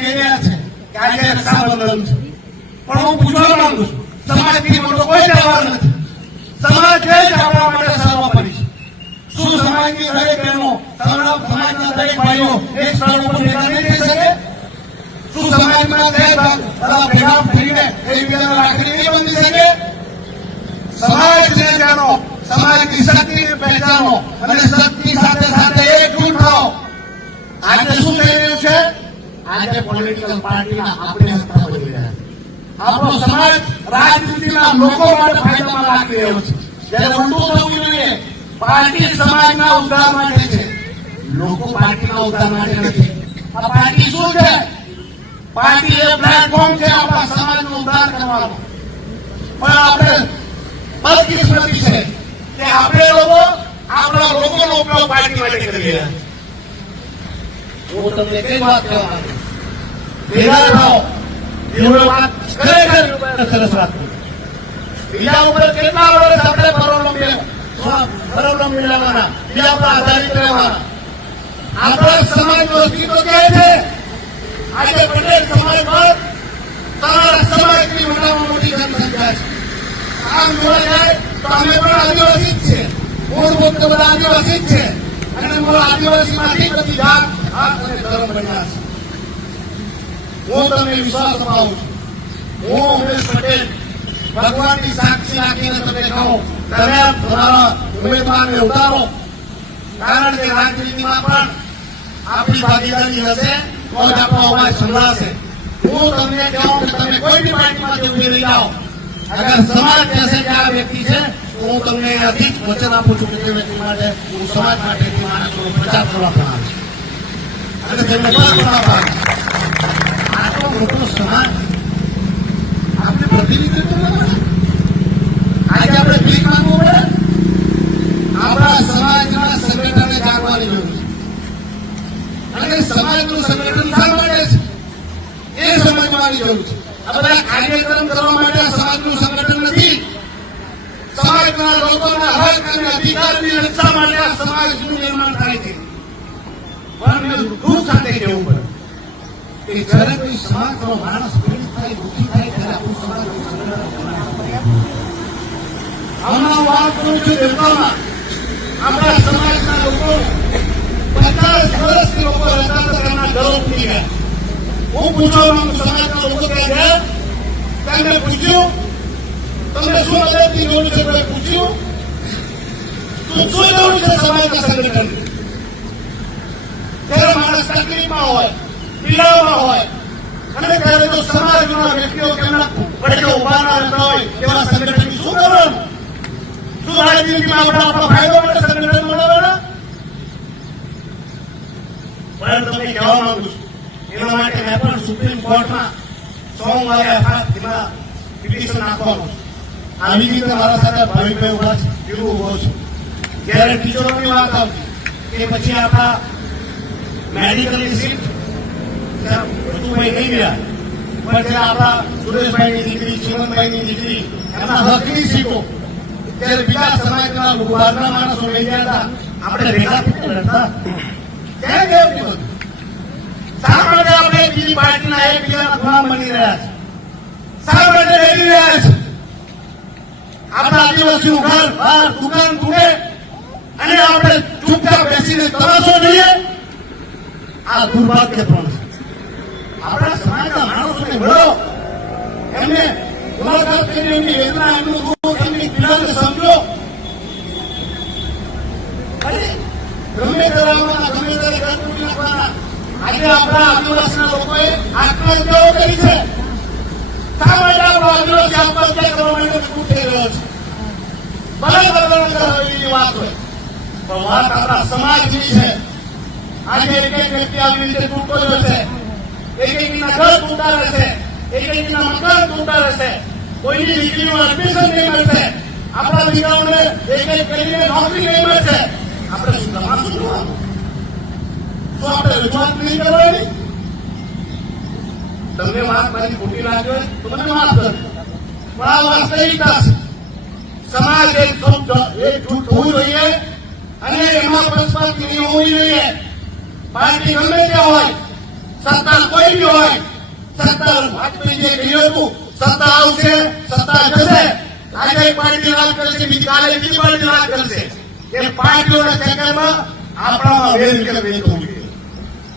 કહી રહ્યા છે કે આજે રક્ષાબંધન છે, પણ હું પૂછવા માંગુ છું, સમાજથી મોટો કોઈ તહેવાર નથી. સમાજ જ આપણા માટે સર્વોપરી છે. શું સમાજની દરેક બહેનો, સમાજના દરેક ભાઈઓ એક સ્થળ ઉપર ભેગા નહીં થઈ શકે? શું સમાજમાં બધા ભેગા થઈને એકબીજાને રાખડી નહીં બાંધી શકે? સમાજને જાણો, સમાજની શક્તિને પહેચાનો અને શક્તિ સાથે સાથે એકજૂટ થાઓ. આજે શું થઈ રહ્યું છે? આજે પોલિટિકલ પાર્ટીના આપણે સત્તા બની રહ્યા છે. આપણો સમાજ રાજનીતિના લોકો માટે ફાયદામાં રાખી રહ્યો છે. જ્યારે ઉલટું થવું જોઈએ. પાર્ટી સમાજના ઉદ્ધાર માટે છે, લોકો પાર્ટીના ઉદ્ધાર માટે નથી. આ પાર્ટી શું છે? પાર્ટી એ પ્લેટફોર્મ છે આપણા સમાજનો ઉદ્ધાર કરવાનો. પણ આપણે બદકિસ્મતી છે કે આપણે લોકો આપણા લોકોનો ઉપયોગ પાર્ટી માટે કરી રહ્યા છે. હું તમને કઈ વાત કહેવા માંગુ, ભેગા થાઓ. એવો વાત ખરેખર સરસ વાત કરી. બીજા ઉપર કેટલા વર્ષ આપણે પરોલમ મેળવવાના, બીજા પર આધારિત રહેવાના. આપણા સમાજનું અસ્તિત્વ કહે છે. આજે પટેલ સમાજ પર તમારા સમાજની મોટામાં મોટી જનસંખ્યા છે. આમ જોવા જાય તો અમે પણ આદિવાસી જ છે, મૂળભૂત બધા આદિવાસી જ છે, અને મૂળ આદિવાસીમાંથી બધી જાત હાથ અને ધર્મ બન્યા છે. હું તમને વિશ્વાસ અપાવું છું, હું ઉમેશ પટેલ ભગવાનની સાક્ષી રાખીને તમે કહો, તમે તમારા ઉમેદવારને ઉતારો. કારણ કે રાજનીતિમાં પણ આપણી ભાગીદારી હશે તો જ આપણો અવાજ સંભળાશે. હું તમને કહું કે તમે કોઈ બી પાર્ટીમાંથી ઉભી રહી જાઓ, અગર સમાજ કહેશે કે આ વ્યક્તિ છે, તો હું તમને અહીંયાથી જ વચન આપું છું કે તે વ્યક્તિ માટે હું સમાજ માટેની માણસોનો પ્રચાર કરવા પણ આવીશ અને તેમને બસ બનાવવા આવીશ. આટલો મોટો સમાજ આપણે પ્રતિનિધિત્વ કરવાનું. આજે આપણે ભીખ માંગવું પડે? આપણા સમાજના સંગઠનને જાગવાની જરૂર છે. અને સમાજનું સંગઠન શા માટે છે એ સમજવાની જરૂર છે. આ બધા કાર્યક્રમ કરવા માટે સમાજનું સંગઠન નથી. સમાજના લોકોના હક અને અધિકારની રક્ષા માટે આ સમાજનું નિર્માણ થાય છે. પણ દુઃખ સાથે કહેવું પડે કે જ્યારે કોઈ સમાજનો માણસ પીડિત થાય, દુઃખી થાય, ત્યારે આપણું સમાજનું સંગઠન. હમણાં વાત કરું છું દેવતામાં, આપણા સમાજના લોકો 50 વર્ષથી લોકો રહેતા હતા, તેમના ઘરો ઉઠી ગયા. હું પૂછવા માંગુ, સમાજના લોકો ત્યાં ગયા, તેમને પૂછ્યું તમને શું મદદની જરૂર છે? કોઈ પૂછ્યું તું શું જરૂર છે સમાજના સંગઠનની? ત્યારે માણસ તકલીફમાં હોય, પીડામાં હોય, અને ત્યારે તો સમાજના વ્યક્તિઓ તેમના વચ્ચે ઉભા ના રહેતા હોય, એવા સંગઠનની શું કરવાનું? શું રાજનીતિમાં આપણે આપણો ફાયદો માટે સંગઠન બનાવવાના? પણ તમને કહેવા માંગુ છું, એના માટે મેં પણ સુપ્રીમ કોર્ટમાં સોમવારે પિટિશન નાખવાનું છે. આવી રીતે મારા સાથે ભાવિકભાઈ ઉભા છે, એવું ઉભો છું. જયારે ટીચરોની વાત આવતી કે પછી આપણા મેડિકલની સીટ ઋતુભાઈ નહીં ગયા, પણ જે આપણા સુરેશભાઈની દીકરી, ચીમનભાઈની દીકરી, એમના હકની સીટો ત્યારે બીજા સમાજના બહારના માણસો લઈ ગયા હતા, આપણે ભેગા થઈને લડતા. ક્યાં કેવું બધું? શા માટે આપણે બીજી પાર્ટીના એકબીજાના ગુલામ બની રહ્યા છે? શા માટે લડી રહ્યા છે? આપણા આદિવાસીનું ઘર, બહાર, દુકાન તૂટે અને આપણે ચૂપચાપ બેસીને તરસો જોઈએ? આ દુર્ભાગ્યપૂર્ણ છે. આપણા સમાજના માણસોને મળો, એમને મુલાકાત કરી, એમની વેદના, એમનું દુઃખ, એમની પીડાને સમજો. ગમે કરાવવાના, ગમે ત્યારે ઘર તૂટી નાખવાના. આજે આપણા આદિવાસીના લોકોએ આત્મહત્યાઓ કરી છે. શા માટે આપણો આદિવાસી આત્મહત્યા કરવા માટે મજબૂર થઈ રહ્યો છે? ભલે બદલાવ કરાવેલી વાત હોય, પણ વાત આપણા સમાજની છે. આજે એક એક વ્યક્તિ આવી રીતે તૂટતો જ રહેશે, એક એકના ઘર તૂટતા રહેશે, એક એકના મકાન તૂટતા રહેશે, કોઈની દીકરીનું એડમિશન નહીં મળશે, આપણા દીકરાઓને એક એક કરીને નોકરી નહીં મળશે. આપણે શું તમારું જોવાનું? શું આપણે રજૂઆત નહીં કરવાની? તમને વાત મારી ખોટી લાગે તો મને માફ કરો, પણ આ વાસ્તવિકતા છે. સમાજ એકજૂટ હોવું જોઈએ અને એમાં પક્ષપાત નહીં હોવી જોઈએ. પાર્ટી ગમે ત્યાં હોય, સત્તા કોઈ બી હોય, સત્તા ભાજપી જે કહ્યું હતું, સત્તા આવશે, સત્તા જશે. આજે એક પાર્ટી રાજ કરશે, બીજી કાલે બીજી પાર્ટી રાજ કરશે. એ પાર્ટીઓના ચક્કરમાં આપણામાં વેર નીકળે નહીં થવું જોઈએ.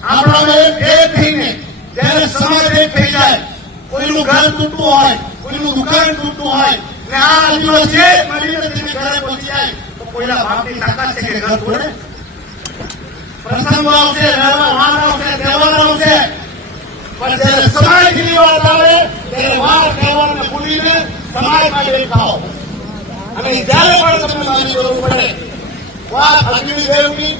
આપણામાં એક થઈને જયારે સમાજ એક થઈ જાય, કોઈનું ઘર તૂટતું હોય, કોઈનું દુકાન તૂટતું હોય, ને આ આદિવાસી મળીને તેને ઘરે પહોંચી જાય તો કોઈના બાપની તાકાત છે કે ઘર તોડે? પ્રસંગો આવશે, વાર આવશે, તહેવાર આવશે, પણ જયારે સમાજની વાત આવે ત્યારે વાર તહેવારને ભૂલીને સમાજ માટે ખાઓ. અને જયારે પણ તમને મારી જરૂર પડે, વાત અગ્નિદેવની,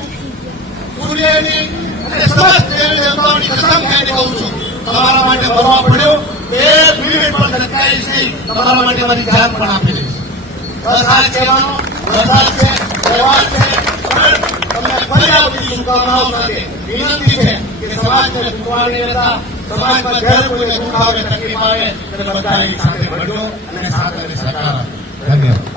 સૂર્યની અને સમસ્ત દેવતાઓની કસમ ખાઈને કહું છું, તમારા માટે ભરવા પડ્યો, 1 મિનિટ પણ ધટકાઈશ નહીં, તમારા માટે મારી જાન પણ આપી દઈશ. બસ આ જ કહેવાનો વરસાદ છે, તહેવાર છે, પણ તમને ફરી આ બધી શુભકામનાઓ સાથે વિનંતી છે કે સમાજને તૂટવાની રહેતા, સમાજમાં જ્યારે કોઈને દુઃખ આવે, તકલીફ આવે, ત્યારે બધા એની સાથે ભળજો અને સાથે સહકાર. ધન્યવાદ.